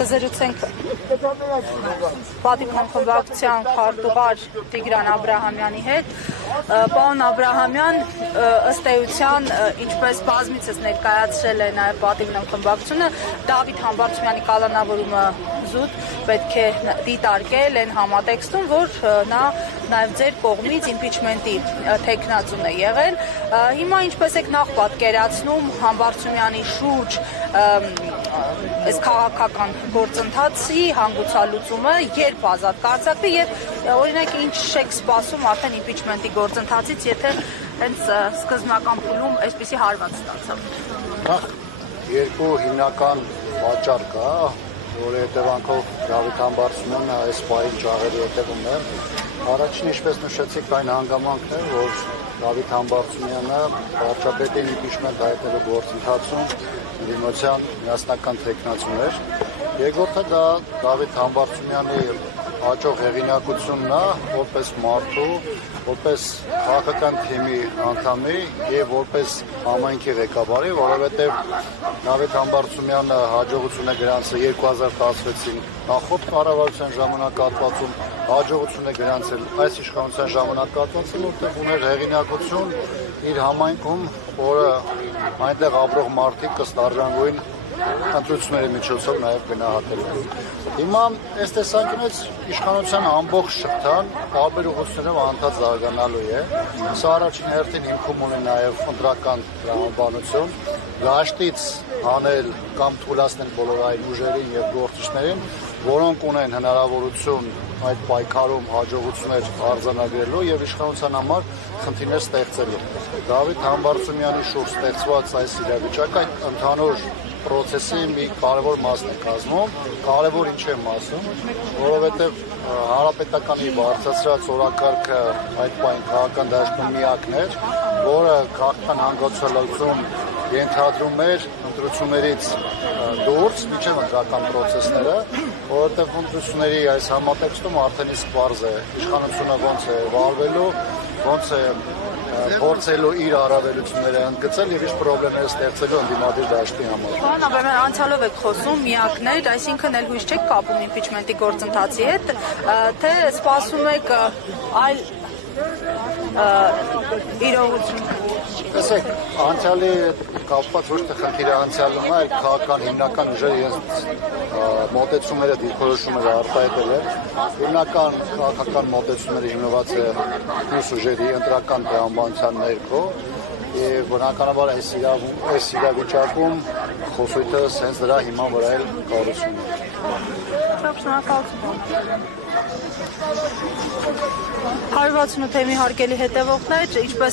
կզրուցենք պատիվ խմբակցության քարտուղար Տիգրան Աբրահամյանի հետ։ Պարոն Աբրահամյան, ըստ էության, ինչպես բազմիցս ներկայացրել է նաև պատիվ խմբակցությունը, Դավիթ Համբարձումյանի կալանավորումը զուտ պետք է դիտարկել այն համատեքստում, որ նա նաև ձեր կողմից իմպիչմենտի թեկնածուն է եղել։ Հիմա ինչպես եք նախ պատկերացնում Համբարձումյանի շուրջ այս քաղաքական գործընթացի հանգուցալուծումը, երբ ազատ կարձակվի եւ օրինակ ինչ եք սպասում արդեն իմպիչմենտի գործընթացից, եթե հենց սկզբնական փուլում այսպիսի հարված ստացավ։ Նախ երկու հիմնական պատճառ կա, որի հետևանքով Դավիթ Համբարձումյանը այս պահին ճաղերի հետևում է։ Առաջին, ինչպես նշեցիք, այն հանգամանքն է, որ Դավիթ Համբարձումյանը վարչապետի իմպիչմենտ հայտնելու գործընթացում դիմացան միասնական թեկնածուն էր։ Երկրորդը դա Դավիթ Համբարձումյանի հաջող հեղինակությունն է, որպես մարդու, որպես քաղաքական թիմի անդամի եւ որպես համայնքի ղեկավարի, որովհետեւ Դավիթ Համբարձումյանը հաջողություն է գրանցել 2016-ին նախորդ կառավարության ժամանակահատվածում, հաջողություն է գրանցել այս իշխանության ժամանակահատվածում, որտեղ ուներ հեղինակություն իր համայնքում, որը այնտեղ ապրող մարդիկ ըստ արժանվային ընտրությունների միջոցով նաև գնահատելու։ Հիմա այս տեսանկյունից իշխանության ամբողջ շղթան տարբեր ուղղություններով անդադ զարգանալու է։ Սա առաջին հերթին հիմքում ունի նաև ընտրական տրամաբանություն, դաշտից հանել կամ թույլատնել բոլոր այն ուժերին եւ գործիչներին, որոնք ունեն հնարավորություն այդ պայքարում հաջողություններ արձանագրելու եւ իշխանության համար խնդիրներ ստեղծելու։ Դավիթ Համբարձումյանի շուրջ ստեղծված այս իրավիճակը ընդհանուր պրոցեսի մի կարևոր մասն է կազմում, կարևոր ինչ եմ ասում, որովհետև հանրապետականի բարձրացրած օրակարգը այդ պահին քաղաքական դաշտում միակն էր, որը քաղաքական հանգուցալուծում ենթադրում էր ընտրություններից դուրս մինչև ընտրական պրոցեսները, որովհետև ընտրությունների այս համատեքստում արդեն իսկ պարզ է իշխանությունը ոնց է վարվելու, ոնց է փորձելու իր առավելությունները ընդգծել եւ իր խնդիրները ստեղծելու ընդդիմադիր դաշտի համար։ Պարոն Աբրահամյան, անցյալով եք խոսում միակներ, այսինքն էլ հույս չեք կապում իմպիչմենտի գործընթացի հետ, թե սպասում եք այլ իրողություն։ Տեսեք, անցյալի կապված ոչ թե խնդիրը անցյալում է, այլ քաղաքական հիմնական ուժերը իրենց մոտեցումները, դիրքորոշումները արտահայտել են։ Հիմնական քաղաքական մոտեցումները հիմնված է մյուս ուժերի ընտրական տրամաբանության ներքո եւ բնականաբար այս իրավիճակում խոսույթը հենց դրա հիման վրա էլ կառուցվում է։ Շնորհակալություն։ 168 թեմի հարգելի հետևողներ, ինչպես